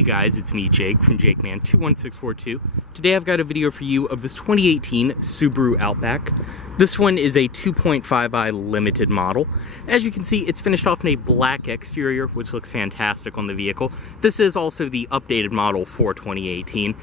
Hey guys, it's me Jake from JakeMan21642. Today I've got a video for you of this 2018 Subaru Outback. This one is a 2.5i limited model. As you can see, it's finished off in a black exterior, which looks fantastic on the vehicle. This is also the updated model for 2018.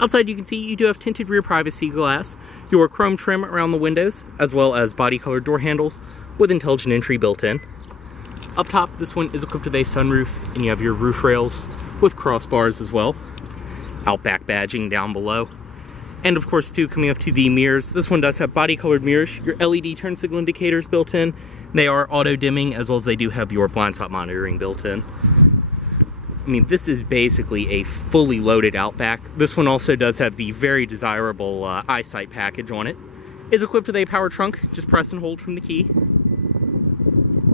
Outside you can see you do have tinted rear privacy glass, your chrome trim around the windows, as well as body colored door handles with intelligent entry built in. Up top, this one is equipped with a sunroof, and you have your roof rails with crossbars as well. Outback badging down below. And of course, too, coming up to the mirrors, this one does have body-colored mirrors, your LED turn signal indicators built in. They are auto-dimming, as well as they do have your blind spot monitoring built in. I mean, this is basically a fully loaded Outback. This one also does have the very desirable eyesight package on it. It's equipped with a power trunk. Just press and hold from the key,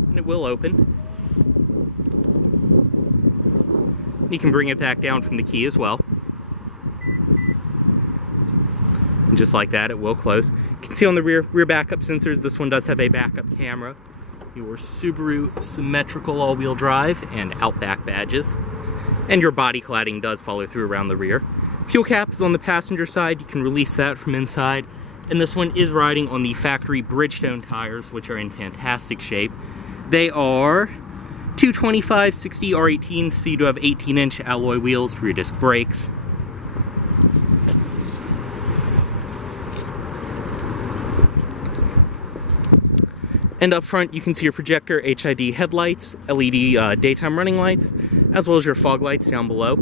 and it will open. You can bring it back down from the key as well. And just like that, it will close. You can see on the rear backup sensors, this one does have a backup camera, your Subaru symmetrical all-wheel drive, and Outback badges. And your body cladding does follow through around the rear. Fuel cap is on the passenger side. You can release that from inside. And this one is riding on the factory Bridgestone tires, which are in fantastic shape. They are 225/60 R18s, so you do have 18-inch alloy wheels for your disc brakes. And up front, you can see your projector HID headlights, LED daytime running lights, as well as your fog lights down below.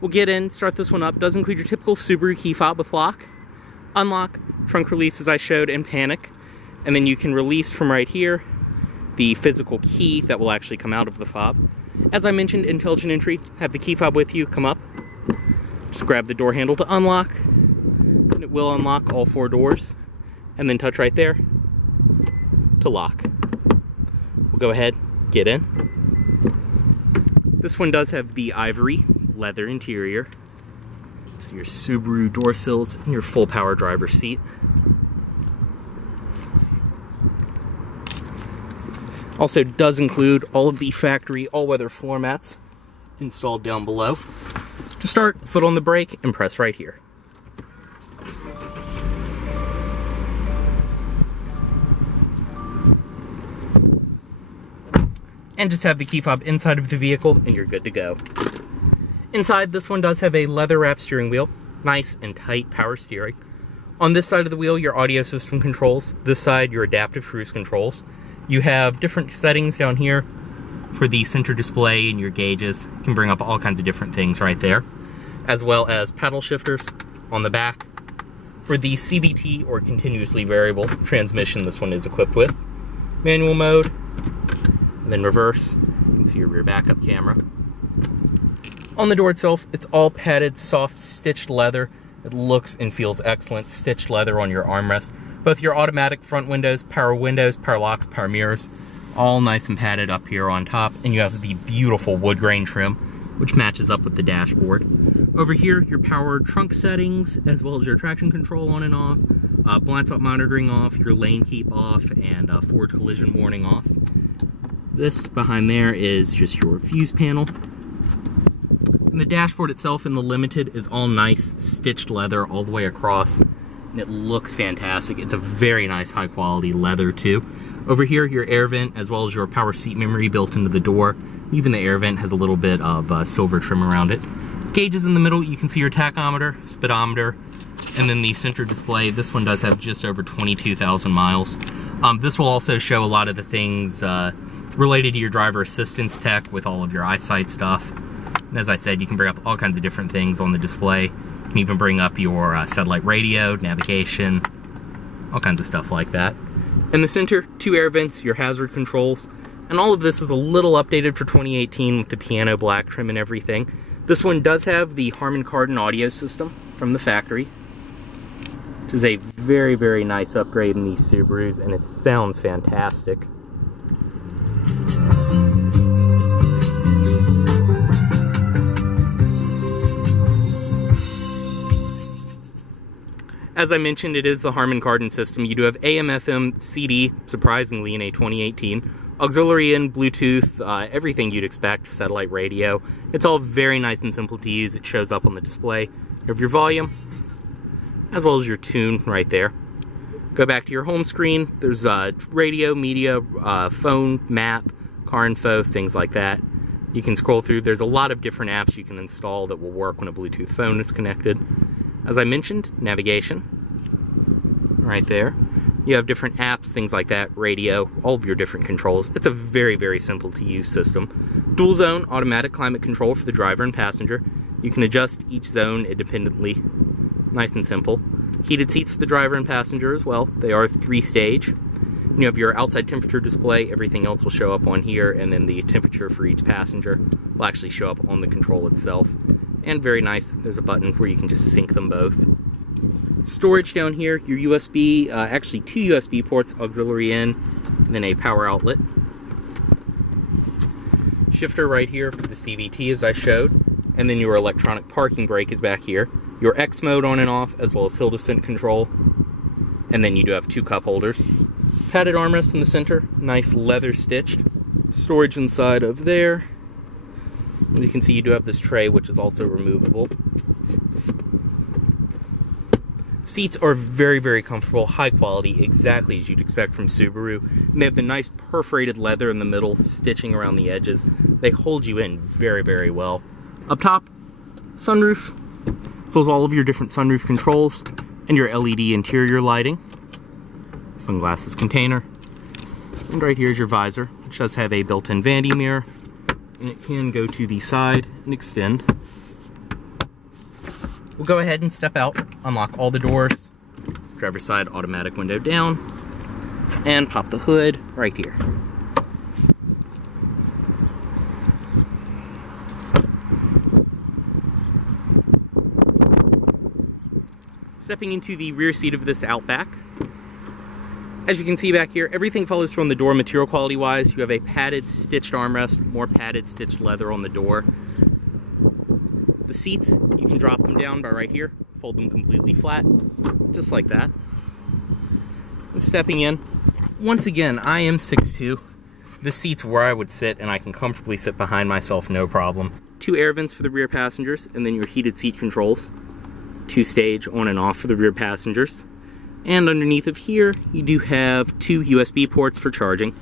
We'll get in, start this one up. It does include your typical Subaru key fob with lock, unlock, trunk release as I showed, and panic. And then you can release from right here the physical key that will actually come out of the fob. As I mentioned, intelligent entry, have the key fob with you, come up. Just grab the door handle to unlock, and it will unlock all 4 doors, and then touch right there to lock. We'll go ahead, get in. This one does have the ivory leather interior. So your Subaru door sills and your full power driver's seat. Also does include all of the factory all-weather floor mats installed down below. To start, foot on the brake and press right here. And just have the key fob inside of the vehicle and you're good to go. Inside, this one does have a leather wrap steering wheel, nice and tight power steering. On this side of the wheel, your audio system controls. This side, your adaptive cruise controls. You have different settings down here for the center display and your gauges. You can bring up all kinds of different things right there, as well as paddle shifters on the back. For the CVT, or continuously variable transmission, this one is equipped with manual mode, and then reverse. You can see your rear backup camera. On the door itself, it's all padded, soft, stitched leather. It looks and feels excellent. Stitched leather on your armrest. Both your automatic front windows, power locks, power mirrors, all nice and padded up here on top. And you have the beautiful wood grain trim, which matches up with the dashboard. Over here, your power trunk settings, as well as your traction control on and off, blind spot monitoring off, your lane keep off, and forward collision warning off. This behind there is just your fuse panel. And the dashboard itself in the Limited is all nice stitched leather all the way across. And it looks fantastic. It's a very nice high quality leather too. Over here, your air vent as well as your power seat memory built into the door. Even the air vent has a little bit of silver trim around it. Gauges in the middle, you can see your tachometer, speedometer, and then the center display. This one does have just over 22,000 miles. This will also show a lot of the things related to your driver assistance tech with all of your eyesight stuff. And as I said, you can bring up all kinds of different things on the display. You can even bring up your satellite radio, navigation, all kinds of stuff like that. In the center, 2 air vents, your hazard controls, and all of this is a little updated for 2018 with the piano black trim and everything. This one does have the Harman Kardon audio system from the factory, which is a very, very nice upgrade in these Subarus, and it sounds fantastic. As I mentioned, it is the Harman Kardon system. You do have AM/FM CD, surprisingly, in a 2018, Auxiliary in, Bluetooth, everything you'd expect, satellite radio. It's all very nice and simple to use. It shows up on the display. You have your volume, as well as your tune right there. Go back to your home screen. There's radio, media, phone, map, car info, things like that. You can scroll through. There's a lot of different apps you can install that will work when a Bluetooth phone is connected. As I mentioned, navigation, right there. You have different apps, things like that, radio, all of your different controls. It's a very, very simple to use system. Dual zone automatic climate control for the driver and passenger. You can adjust each zone independently. Nice and simple. Heated seats for the driver and passenger as well. They are 3-stage. You have your outside temperature display. Everything else will show up on here, and then the temperature for each passenger will actually show up on the control itself. And very nice, there's a button where you can just sync them both. Storage down here, your USB, actually 2 USB ports, auxiliary in, and then a power outlet. Shifter right here for the CVT as I showed, and then your electronic parking brake is back here. Your X mode on and off, as well as hill descent control, and then you do have 2 cup holders. Padded armrest in the center, nice leather stitched. Storage inside of there. And you can see you do have this tray, which is also removable. Seats are very, very comfortable, high quality, exactly as you'd expect from Subaru. And they have the nice perforated leather in the middle, stitching around the edges. They hold you in very, very well. Up top, sunroof. So is all of your different sunroof controls and your LED interior lighting. Sunglasses container. And right here is your visor, which does have a built-in vanity mirror. And it can go to the side and extend. We'll go ahead and step out, unlock all the doors, driver's side automatic window down, and pop the hood right here. Stepping into the rear seat of this Outback. As you can see back here, everything follows from the door material quality wise. You have a padded stitched armrest, more padded stitched leather on the door. The seats, you can drop them down by right here, fold them completely flat, just like that. And stepping in, once again, I am 6'2". This seat's where I would sit, and I can comfortably sit behind myself, no problem. 2 air vents for the rear passengers, and then your heated seat controls. 2-stage on and off for the rear passengers. And underneath of here, you do have 2 USB ports for charging.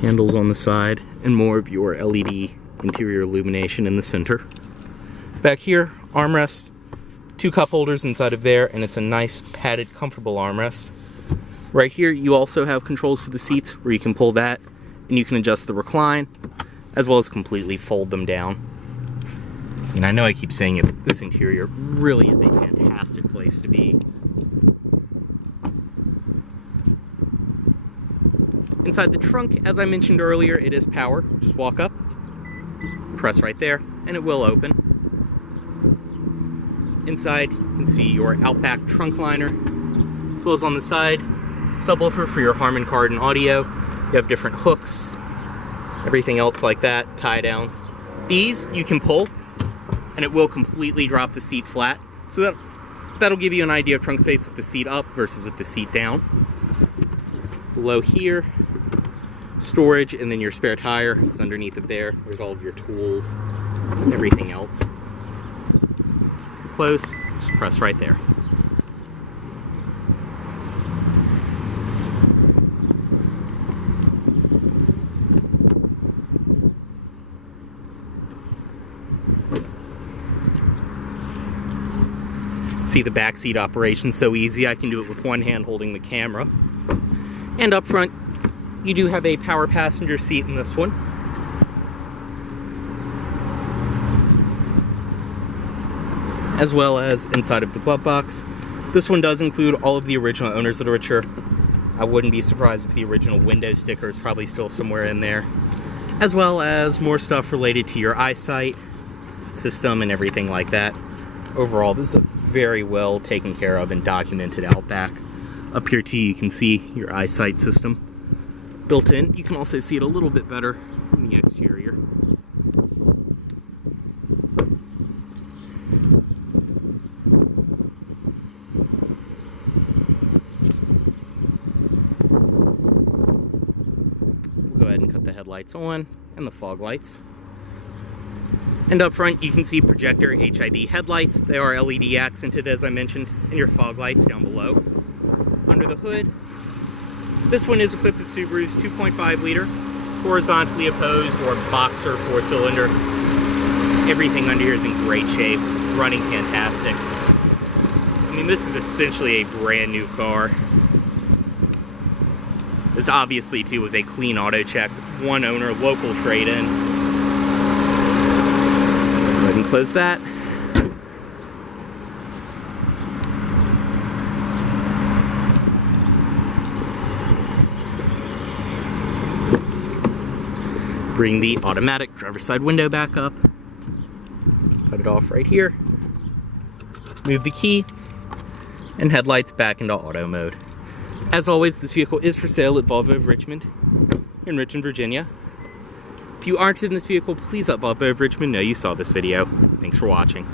Handles on the side, and more of your LED interior illumination in the center. Back here, armrest, 2 cup holders inside of there, and it's a nice padded, comfortable armrest. Right here, you also have controls for the seats where you can pull that, and you can adjust the recline, as well as completely fold them down. And I know I keep saying it, but this interior really is a fantastic place to be. Inside the trunk, as I mentioned earlier, it is power. Just walk up, press right there, and it will open. Inside, you can see your Outback trunk liner, as well as on the side, subwoofer for your Harman Kardon audio. You have different hooks, everything else like that, tie downs. These you can pull, and it will completely drop the seat flat. So that'll give you an idea of trunk space with the seat up versus with the seat down. Below here, storage, and then your spare tire is underneath of there. There's all of your tools and everything else. Close, just press right there. See the backseat operation so easy. I can do it with one hand holding the camera. And up front, you do have a power passenger seat in this one. As well as inside of the glove box. This one does include all of the original owner's literature. I wouldn't be surprised if the original window sticker is probably still somewhere in there. As well as more stuff related to your eyesight system and everything like that. Overall, this is a very well taken care of and documented Outback. Up here too, you can see your eyesight system built in. You can also see it a little bit better from the exterior. lights on, and the fog lights. And up front, you can see projector HID headlights. They are LED accented, as I mentioned, and your fog lights down below. Under the hood, this one is equipped with Subaru's 2.5 liter, horizontally opposed or boxer 4-cylinder. Everything under here is in great shape, running fantastic. I mean, this is essentially a brand new car. This obviously, too, was a clean auto check, one owner, local trade-in. Go ahead and close that. Bring the automatic driver's side window back up. Cut it off right here. Move the key, and headlights back into auto mode. As always, this vehicle is for sale at Volvo of Richmond in Richmond, Virginia. If you aren't in this vehicle, please let Volvo of Richmond know you saw this video. Thanks for watching.